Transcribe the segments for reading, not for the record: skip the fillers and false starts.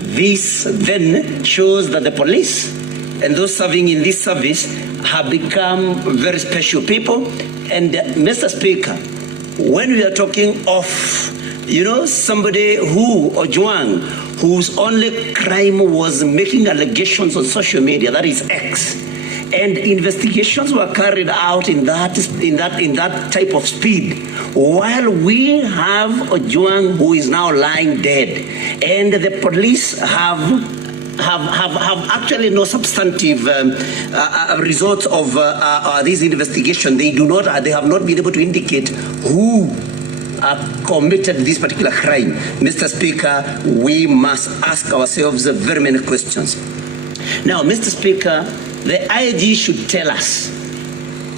This then shows that the police and those serving in this service have become very special people. And Mr. Speaker, when we are talking of, somebody who, Ojwang, whose only crime was making allegations on social media, that is X, and investigations were carried out in that type of speed, while we have Ojwang who is now lying dead, and the police have actually no substantive results of this investigation. They have not been able to indicate who committed this particular crime. Mr. Speaker, we must ask ourselves very many questions. Now, Mr. Speaker, the IG should tell us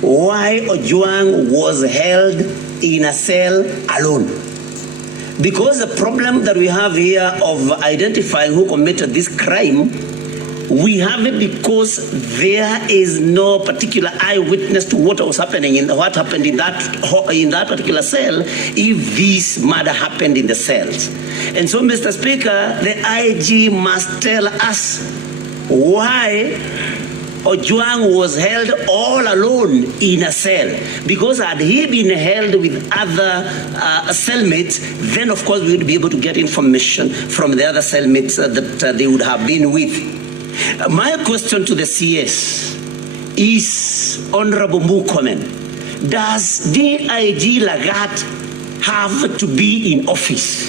why Ojwang was held in a cell alone. Because the problem that we have here of identifying who committed this crime, we have it because there is no particular eyewitness to what was happening what happened in that particular cell if this murder happened in the cells. And so, Mr. Speaker, the IG must tell us why Ojwang was held all alone in a cell. Because had he been held with other cellmates, then of course we would be able to get information from the other cellmates that they would have been with. My question to the CS is, Honorable Mukomen, does DIG Lagat have to be in office?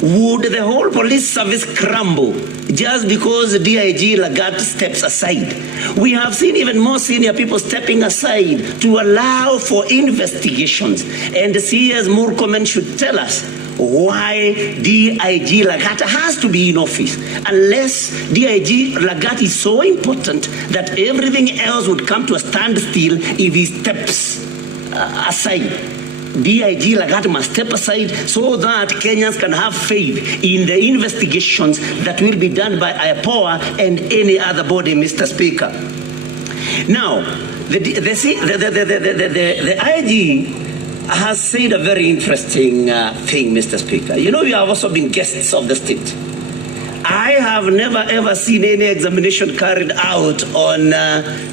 Would the whole police service crumble just because DIG Lagat steps aside? We have seen even more senior people stepping aside to allow for investigations. And the CS Murkomen should tell us why DIG Lagat has to be in office, unless DIG Lagat is so important that everything else would come to a standstill if he steps aside. DIG Lagat must step aside so that Kenyans can have faith in the investigations that will be done by IPOA and any other body, Mr. Speaker. Now, the IG has said a very interesting thing, Mr. Speaker. We have also been guests of the state. I have never ever seen any examination carried out on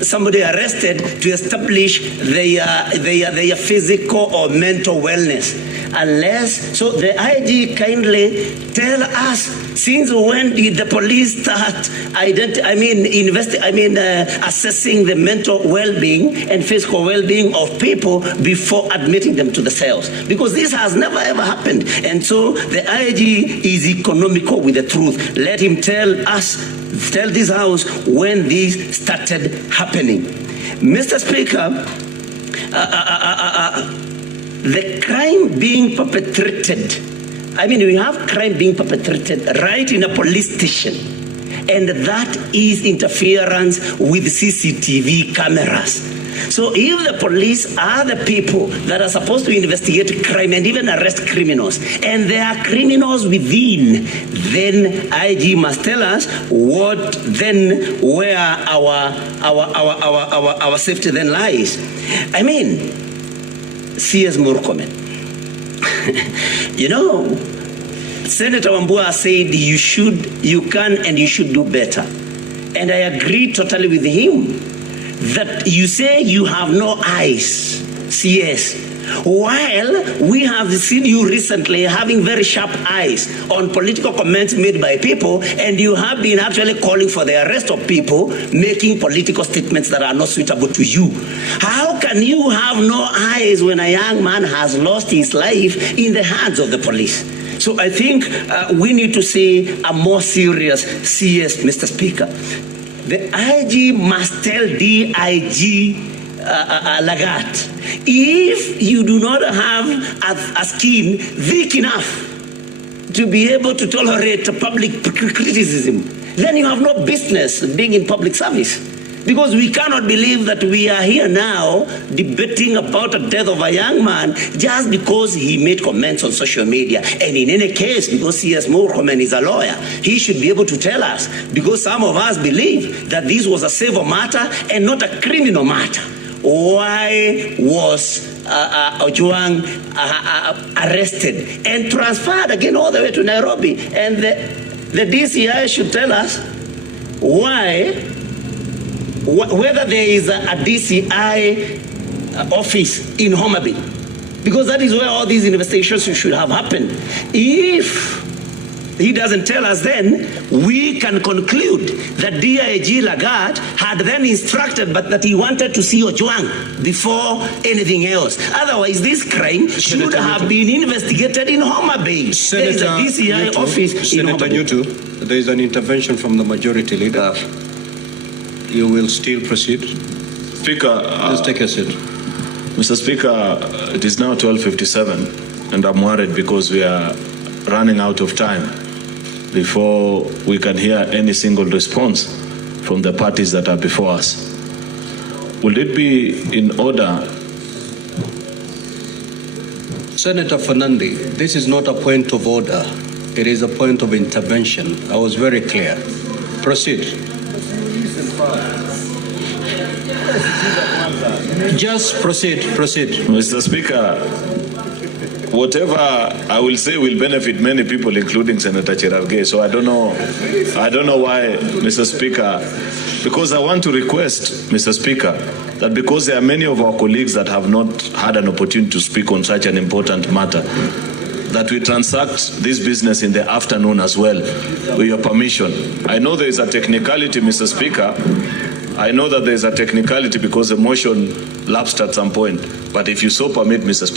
somebody arrested to establish their physical or mental wellness. So the IG kindly tell us, since when did the police start assessing the mental well-being and physical well-being of people before admitting them to the cells? Because this has never ever happened. And so the IG is economical with the truth. Let him tell this House when this started happening. Mr. Speaker, the crime being perpetrated, we have crime being perpetrated right in a police station, and that is interference with CCTV cameras. So if the police are the people that are supposed to investigate crime and even arrest criminals, and there are criminals within, then IG must tell us where our safety then lies. CS Murkomen. Senator Wambua said you can and you should do better. And I agree totally with him that you say you have no eyes, CS, while we have seen you recently having very sharp eyes on political comments made by people, and you have been actually calling for the arrest of people making political statements that are not suitable to you. How can you have no eyes when a young man has lost his life in the hands of the police? So I think we need to see a more serious CS, Mr. Speaker. The IG must tell DIG Lagat, if you do not have a skin thick enough to be able to tolerate public criticism, then you have no business being in public service. Because we cannot believe that we are here now debating about the death of a young man just because he made comments on social media. And in any case, because CS Murkomen is a lawyer, he should be able to tell us, because some of us believe that this was a civil matter and not a criminal matter. Why was Ojwang arrested and transferred again all the way to Nairobi? And The DCI should tell us why, whether there is a DCI office in Homa Bay, because that is where all these investigations should have happened. If he doesn't tell us, then we can conclude that DIG Lagat had then instructed, but that he wanted to see Ojwang before anything else. Otherwise, this crime should have been investigated in Homa Bay. There is a DCI office in Homa Bay. Senator Nyutu, there is an intervention from the majority leader. You will still proceed. Speaker, Please take a seat. Mr. Speaker, it is now 12:57, and I'm worried because we are running out of time before we can hear any single response from the parties that are before us. Will it be in order? Senator Fernandi, this is not a point of order. It is a point of intervention. I was very clear. Proceed. Just proceed. Mr. Speaker, whatever I will say will benefit many people, including Senator Cherargei. So I don't know why, Mr. Speaker, because I want to request, Mr. Speaker, that because there are many of our colleagues that have not had an opportunity to speak on such an important matter, that we transact this business in the afternoon as well, with your permission. I know there is a technicality, Mr. Speaker. I know that there is a technicality because the motion lapsed at some point. But if you so permit, Mr. Speaker,